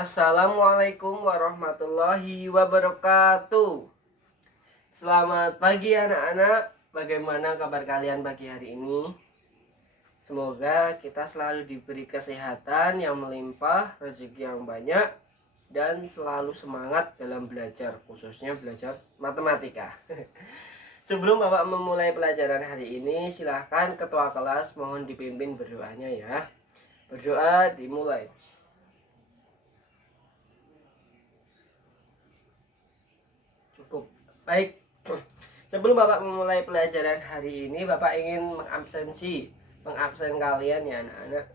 Assalamualaikum warahmatullahi wabarakatuh. Selamat pagi anak-anak. Bagaimana kabar kalian pagi hari ini? Semoga kita selalu diberi kesehatan yang melimpah, rezeki yang banyak, dan selalu semangat dalam belajar, khususnya belajar matematika. Sebelum Bapak memulai pelajaran hari ini, silahkan ketua kelas mohon dipimpin berdoanya ya. Berdoa dimulai. Cukup. Baik. Sebelum Bapak memulai pelajaran hari ini, Bapak ingin mengabsen kalian ya anak-anak.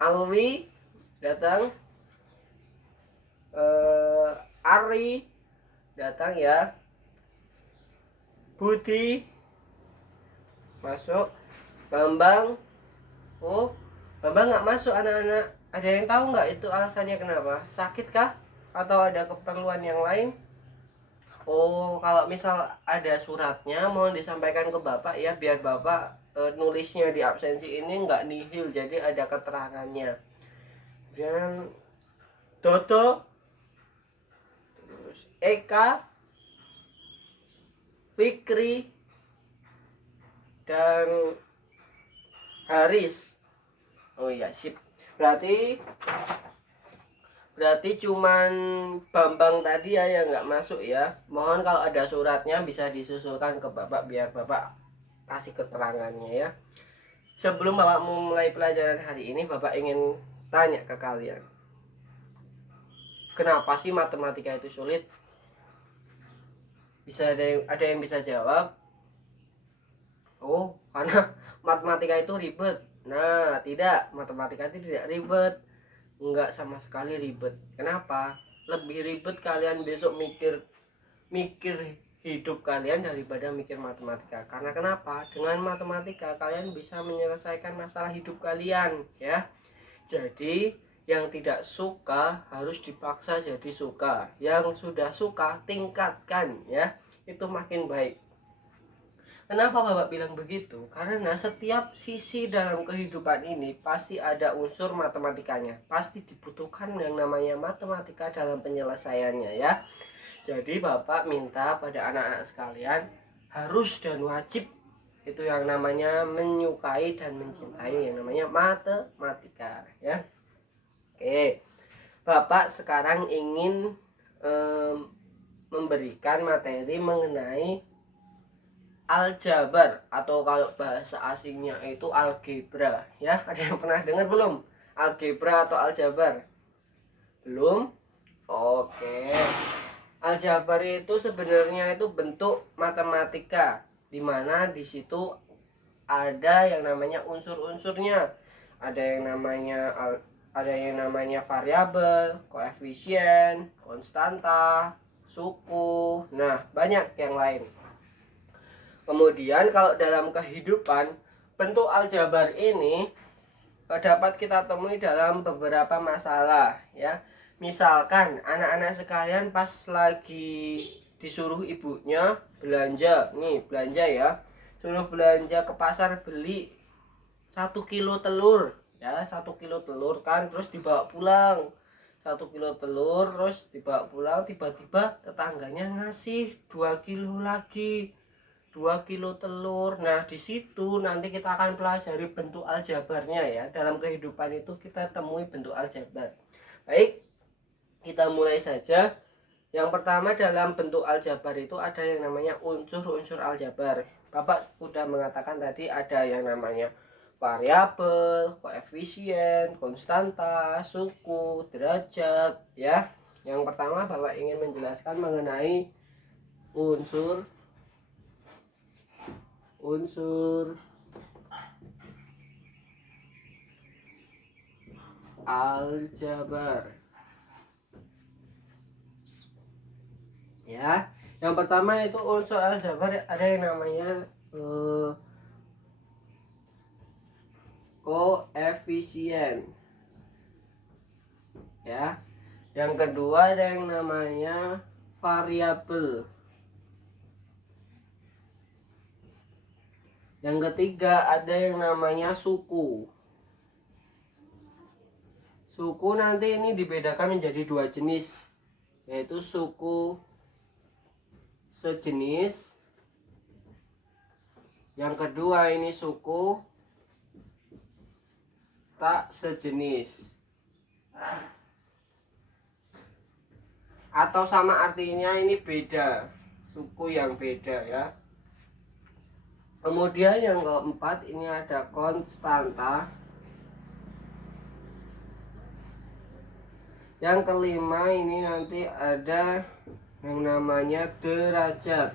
Alwi datang, Ari datang ya, Budi masuk, Bambang, oh Bambang nggak masuk anak-anak. Ada yang tahu nggak itu alasannya kenapa? Sakit kah? Atau ada keperluan yang lain? Oh, kalau misal ada suratnya mohon disampaikan ke Bapak ya, biar Bapak nulisnya di absensi ini nggak nihil, jadi ada keterangannya. Dan Dodo, terus Eka, Fikri, dan Haris. Oh iya, sip. Berarti cuman Bambang tadi ya yang nggak masuk ya. Mohon kalau ada suratnya bisa disusulkan ke Bapak biar Bapak kasih keterangannya ya. Sebelum Bapak memulai pelajaran hari ini, Bapak ingin tanya ke kalian. Kenapa sih matematika itu sulit? Ada yang bisa jawab? Oh, karena matematika itu ribet. Nah, tidak, matematika itu tidak ribet. Enggak sama sekali ribet. Kenapa? Lebih ribet kalian besok mikir hidup kalian daripada mikir matematika. Karena kenapa? Dengan matematika kalian bisa menyelesaikan masalah hidup kalian ya. Jadi yang tidak suka harus dipaksa jadi suka. Yang sudah suka tingkatkan ya. Itu makin baik. Kenapa Bapak bilang begitu? Karena setiap sisi dalam kehidupan ini pasti ada unsur matematikanya. Pasti dibutuhkan yang namanya matematika dalam penyelesaiannya ya. Jadi Bapak minta pada anak-anak sekalian harus dan wajib itu yang namanya menyukai dan mencintai yang namanya matematika ya. Oke. Bapak sekarang ingin memberikan materi mengenai aljabar atau kalau bahasa asingnya itu algebra ya. Ada yang pernah dengar belum? Algebra atau aljabar? Belum? Oke. Aljabar itu sebenarnya itu bentuk matematika di mana di situ ada yang namanya unsur-unsurnya. Ada yang namanya variabel, koefisien, konstanta, suku. Nah, banyak yang lain. Kemudian kalau dalam kehidupan bentuk aljabar ini dapat kita temui dalam beberapa masalah ya. Misalkan anak-anak sekalian pas lagi disuruh ibunya belanja, nih belanja ya, suruh belanja ke pasar beli 1 kilo telur ya, 1 kilo telur kan, terus dibawa pulang 1 kilo telur, terus dibawa pulang, tiba-tiba tetangganya ngasih 2 kilo lagi, 2 kilo telur. Nah, di situ nanti kita akan pelajari bentuk aljabarnya ya. Dalam kehidupan itu kita temui bentuk aljabar. Baik, kita mulai saja. Yang pertama dalam bentuk aljabar itu ada yang namanya unsur-unsur aljabar. Bapak sudah mengatakan tadi ada yang namanya variabel, koefisien, konstanta, suku, derajat ya. Yang pertama Bapak ingin menjelaskan mengenai unsur aljabar ya. Yang pertama itu unsur aljabar ada yang namanya koefisien ya. Yang kedua ada yang namanya variabel. Yang ketiga ada yang namanya suku. Suku nanti ini dibedakan menjadi dua jenis, yaitu suku sejenis. Yang kedua ini suku tak sejenis. Atau sama artinya ini beda, suku yang beda ya. Kemudian yang keempat ini ada konstanta. Yang kelima ini nanti ada yang namanya derajat.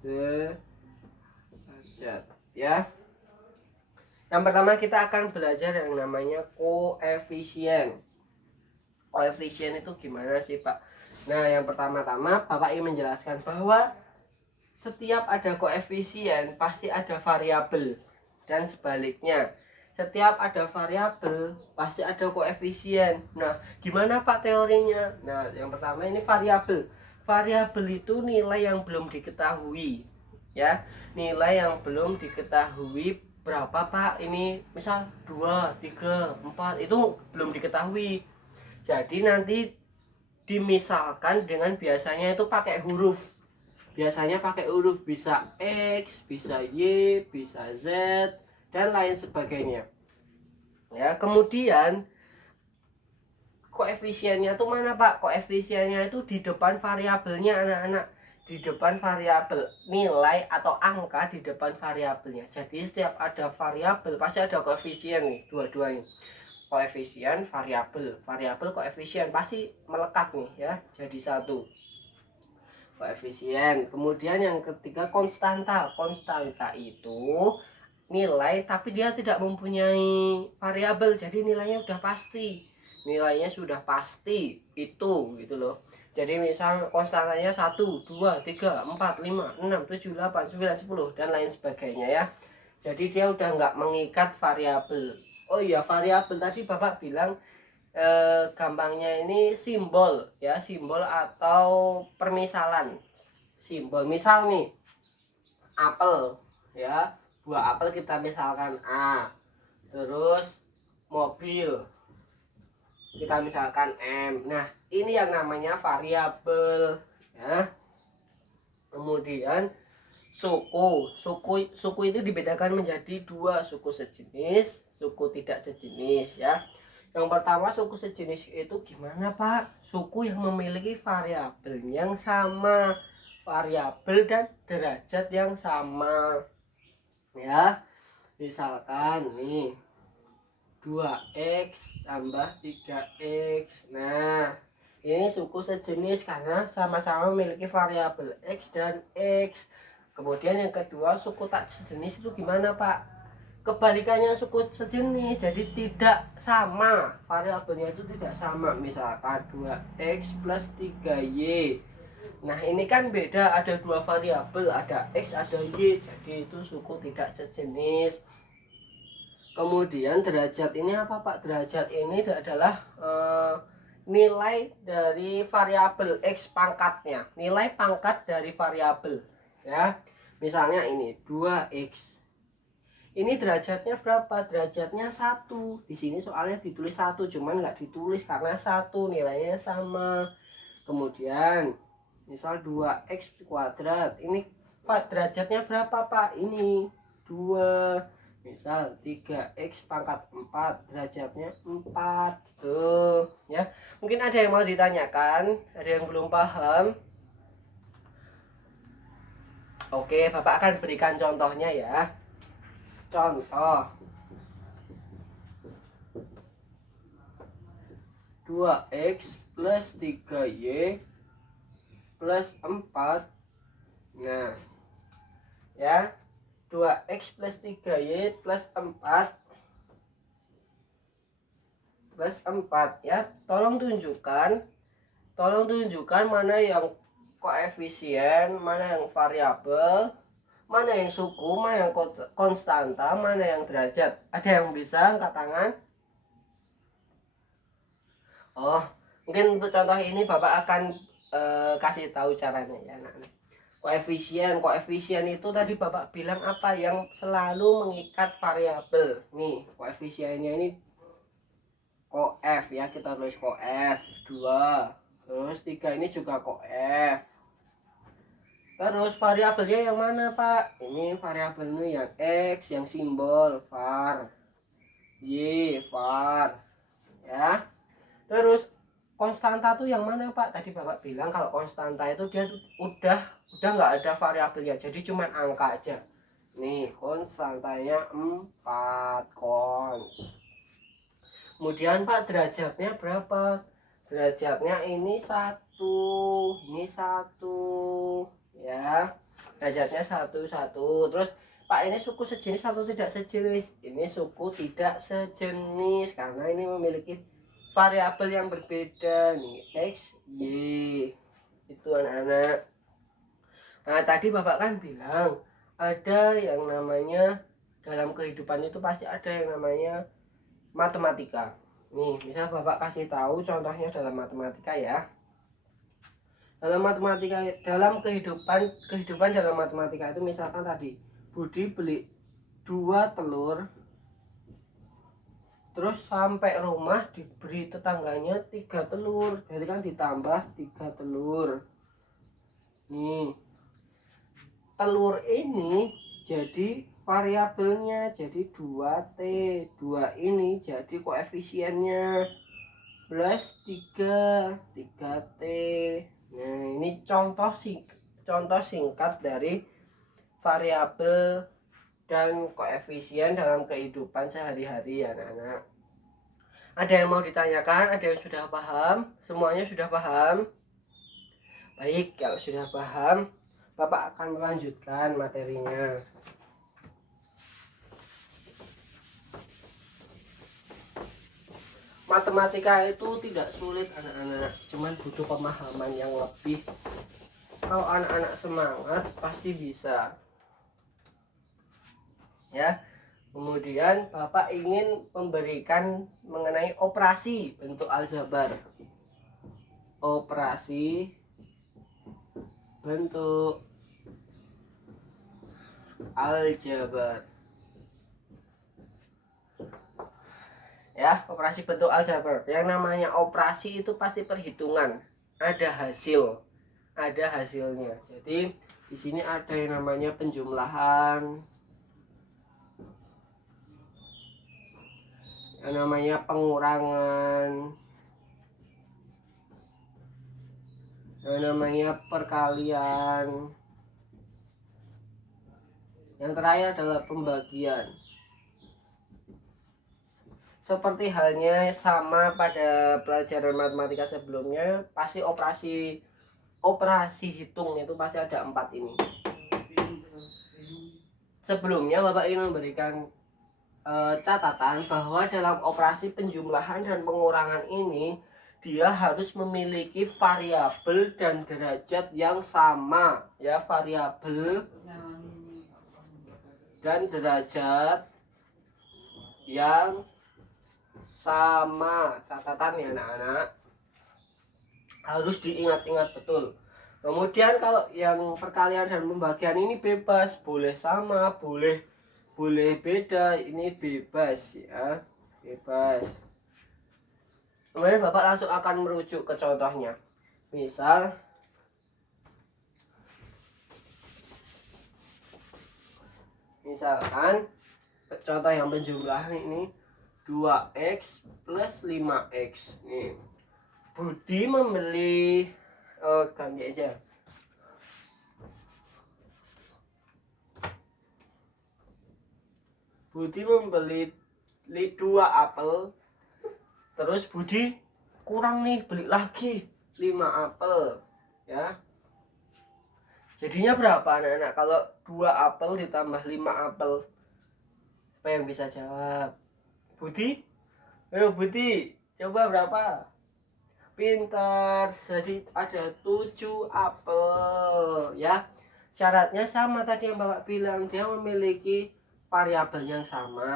Derajat ya. Yang pertama kita akan belajar yang namanya koefisien. Koefisien itu gimana sih Pak? Nah, yang pertama-tama Bapak ingin menjelaskan bahwa setiap ada koefisien pasti ada variabel, dan sebaliknya setiap ada variabel pasti ada koefisien. Nah, gimana Pak teorinya? Nah, yang pertama ini variabel. Variabel itu nilai yang belum diketahui ya. Nilai yang belum diketahui berapa Pak? Ini misal 2, 3, 4 itu belum diketahui. Jadi nanti dimisalkan dengan biasanya itu pakai huruf. Biasanya pakai huruf, bisa X, bisa Y, bisa Z, dan lain sebagainya. Ya, kemudian koefisiennya tuh mana Pak? Koefisiennya itu di depan variabelnya anak-anak. Di depan variabel, nilai atau angka di depan variabelnya. Jadi setiap ada variabel pasti ada koefisien nih, dua-duanya. Koefisien, variabel, variabel, koefisien pasti melekat nih ya, jadi satu. Koefisien. Kemudian yang ketiga konstanta. Konstanta itu nilai tapi dia tidak mempunyai variabel, jadi nilainya sudah pasti. Nilainya sudah pasti itu gitu loh. Jadi misal konstantanya 1, 2, 3, 4, 5, 6, 7, 8, 9, 10 dan lain sebagainya ya. Jadi dia udah nggak mengikat variabel. Oh iya, variabel tadi Bapak bilang gampangnya ini simbol ya, simbol atau permisalan. Simbol misal nih apel ya, buah apel kita misalkan A, terus mobil kita misalkan M. Nah, ini yang namanya variabel ya. Kemudian suku itu dibedakan menjadi dua, suku sejenis, suku tidak sejenis ya. Yang pertama suku sejenis itu gimana Pak? Suku yang memiliki variabel yang sama, variabel dan derajat yang sama ya. Misalkan nih 2x tambah 3x. Nah, ini suku sejenis karena sama-sama memiliki variabel x dan x. Kemudian yang kedua suku tak sejenis itu gimana Pak? Kebalikannya suku sejenis, jadi tidak sama, variabelnya itu tidak sama. Misalkan 2x plus 3y. Nah, ini kan beda, ada dua variabel, ada x ada y, jadi itu suku tidak sejenis. Kemudian derajat ini apa Pak? Derajat ini adalah nilai dari variabel x pangkatnya, nilai pangkat dari variabel ya. Misalnya ini 2x. Ini derajatnya berapa? Derajatnya 1. Di sini soalnya ditulis 1, cuman nggak ditulis karena 1 nilainya sama. Kemudian misal 2x kuadrat. Ini Pak derajatnya berapa Pak? Ini 2. Misal 3x pangkat 4, derajatnya 4 tuh ya. Mungkin ada yang mau ditanyakan, ada yang belum paham. Oke, Bapak akan berikan contohnya ya. Contoh 2x plus 3y plus 4. Nah ya, 2x plus 3y plus 4 ya. Tolong tunjukkan mana yang koefisien, mana yang variabel, mana yang suku, mana yang konstanta, mana yang derajat. Ada yang bisa angkat tangan? Oh, mungkin untuk contoh ini Bapak akan kasih tahu caranya ya anak-anak. Koefisien itu tadi Bapak bilang apa yang selalu mengikat variabel. Nih, koefisiennya ini koef ya, kita tulis koef 2. Terus 3 ini juga koef. Terus variabelnya yang mana Pak? Ini variabelnya yang X, yang simbol var, Y var ya. Terus konstanta tuh yang mana Pak? Tadi Bapak bilang kalau konstanta itu dia udah nggak ada variabelnya, jadi cuman angka aja. Nih konstantanya 4 cons. Kemudian Pak derajatnya berapa? Derajatnya ini 1, ini 1 ya. Derajatnya 1. Terus Pak ini suku sejenis atau tidak sejenis? Ini suku tidak sejenis karena ini memiliki variabel yang berbeda nih, X, Y. Itu anak-anak. Nah tadi Bapak kan bilang ada yang namanya dalam kehidupan itu pasti ada yang namanya matematika. Nih misal Bapak kasih tahu contohnya dalam matematika ya. Dalam matematika, dalam kehidupan dalam matematika itu misalkan tadi Budi beli 2 telur, terus sampai rumah diberi tetangganya 3 telur, jadi kan ditambah 3 telur. Nih telur ini jadi variabelnya jadi 2T, 2 ini jadi koefisiennya plus 3T. Nah ini contoh singkat dari variabel dan koefisien dalam kehidupan sehari-hari ya anak-anak. Ada yang mau ditanyakan? Ada yang sudah paham? Semuanya sudah paham? Baik, kalau sudah paham Bapak akan melanjutkan materinya. Matematika itu tidak sulit anak-anak, cuman butuh pemahaman yang lebih. Kalau anak-anak semangat pasti bisa ya. Kemudian Bapak ingin memberikan mengenai operasi bentuk aljabar. Operasi bentuk aljabar. Ya, operasi bentuk aljabar. Yang namanya operasi itu pasti perhitungan. Ada hasilnya. Jadi di sini ada yang namanya penjumlahan, yang namanya pengurangan, yang namanya perkalian, yang terakhir adalah pembagian. Seperti halnya sama pada pelajaran matematika sebelumnya, pasti operasi hitung itu pasti ada 4 ini. Sebelumnya Bapak ingin memberikan catatan bahwa dalam operasi penjumlahan dan pengurangan ini dia harus memiliki variabel dan derajat yang sama ya, variabel dan derajat yang sama. Catatan ya anak-anak, harus diingat-ingat betul. Kemudian kalau yang perkalian dan pembagian ini bebas, boleh sama, boleh beda, ini bebas ya, bebas. Kemudian Bapak langsung akan merujuk ke contohnya. Misalkan contoh yang penjumlahan ini 2x plus 5x. Nih Budi membeli ganti aja. Budi membeli 2 apel, terus Budi kurang nih, beli lagi 5 apel ya. Jadinya berapa anak-anak kalau 2 apel ditambah 5 apel? Apa yang bisa jawab? Budi? Ayo Budi, coba berapa? Pintar, jadi ada 7 apel ya. Syaratnya sama tadi yang Bapak bilang, dia memiliki variabel yang sama,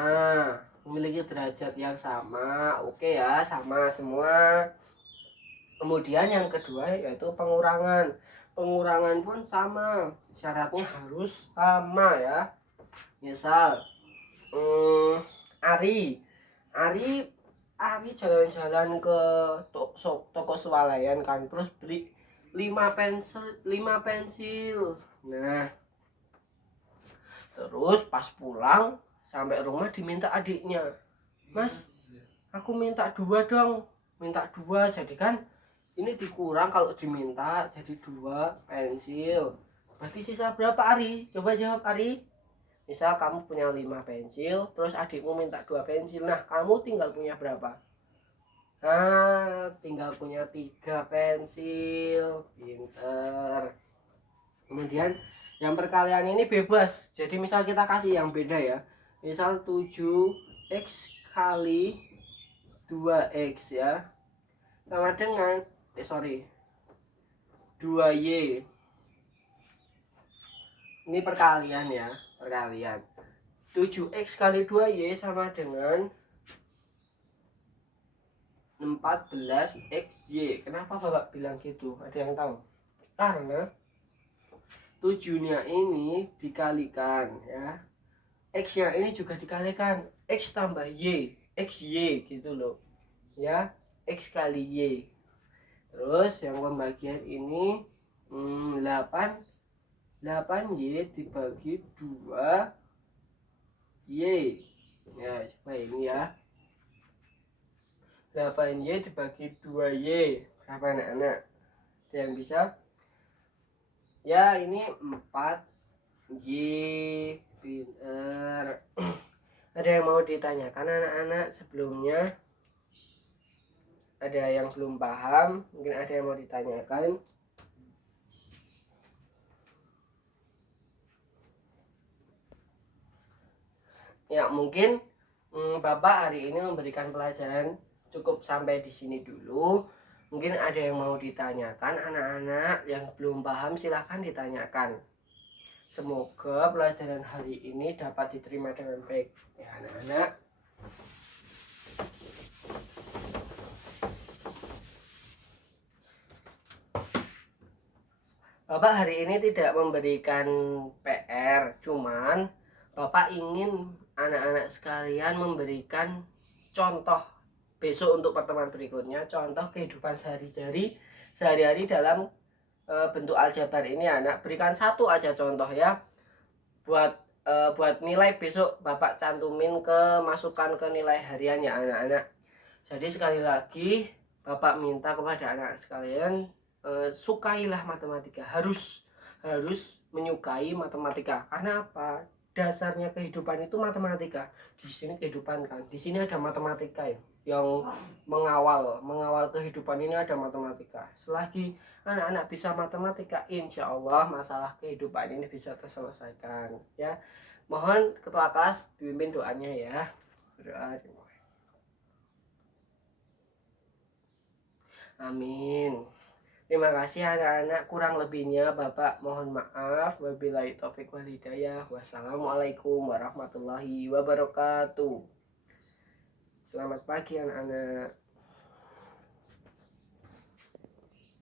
memiliki derajat yang sama. Oke ya, sama semua. Kemudian yang kedua yaitu pengurangan. pengurangan pun sama, syaratnya harus sama ya. Misal Ari Ari Ari jalan-jalan ke toko swalayan kan, terus beli 5 pensil. Nah, terus pas pulang sampai rumah diminta adiknya, "Mas, aku minta 2 dong." Minta 2, jadi kan ini dikurang kalau diminta jadi 2 pensil. Berarti sisa berapa, Ari? Coba jawab, Ari. Misal kamu punya 5 pensil, terus adikmu minta 2 pensil. Nah, kamu tinggal punya berapa? Nah, tinggal punya 3 pensil. Pinter. Kemudian yang perkalian ini bebas. Jadi misal kita kasih yang beda ya. Misal 7x kali 2x ya. Sama dengan 2y. Ini perkalian ya, perkalian. 7x kali 2y sama dengan 14xy. Kenapa Bapak bilang gitu? Ada yang tahu? Karena 7-nya ini dikalikan ya. X-nya ini juga dikalikan. X tambah Y, XY gitu loh. Ya, X kali Y. Terus yang pembagian ini 8y dibagi 2 Y. Ya, coba ini ya. 8y dibagi 2y. Berapa anak-anak? Ada yang bisa? Ya, ini 4y. Pinter. Ada yang mau ditanyakan anak-anak sebelumnya? Ada yang belum paham? Mungkin ada yang mau ditanyakan? Ya, mungkin Bapak hari ini memberikan pelajaran cukup sampai di sini dulu. Mungkin ada yang mau ditanyakan anak-anak yang belum paham, silahkan ditanyakan. Semoga pelajaran hari ini dapat diterima dengan baik ya anak-anak. Bapak hari ini tidak memberikan PR, cuman Bapak ingin anak-anak sekalian memberikan contoh besok untuk pertemuan berikutnya, contoh kehidupan sehari-hari dalam bentuk aljabar ini. Anak berikan satu aja contoh ya, buat nilai besok Bapak cantumin masukkan ke nilai harian ya anak-anak. Jadi sekali lagi Bapak minta kepada anak sekalian, sukailah matematika, harus menyukai matematika. Karena apa? Dasarnya kehidupan itu matematika. Di sini kehidupan kan, di sini ada matematika ya, yang mengawal kehidupan ini ada matematika. Selagi anak-anak bisa matematika, insya Allah masalah kehidupan ini bisa terselesaikan ya. Mohon ketua kelas dipimpin doanya ya. Berdoa. Amin. Terima kasih anak-anak, kurang lebihnya Bapak mohon maaf. Wabillahi taufik wal hidayah. Wassalamualaikum warahmatullahi wabarakatuh. Selamat pagi anak-anak.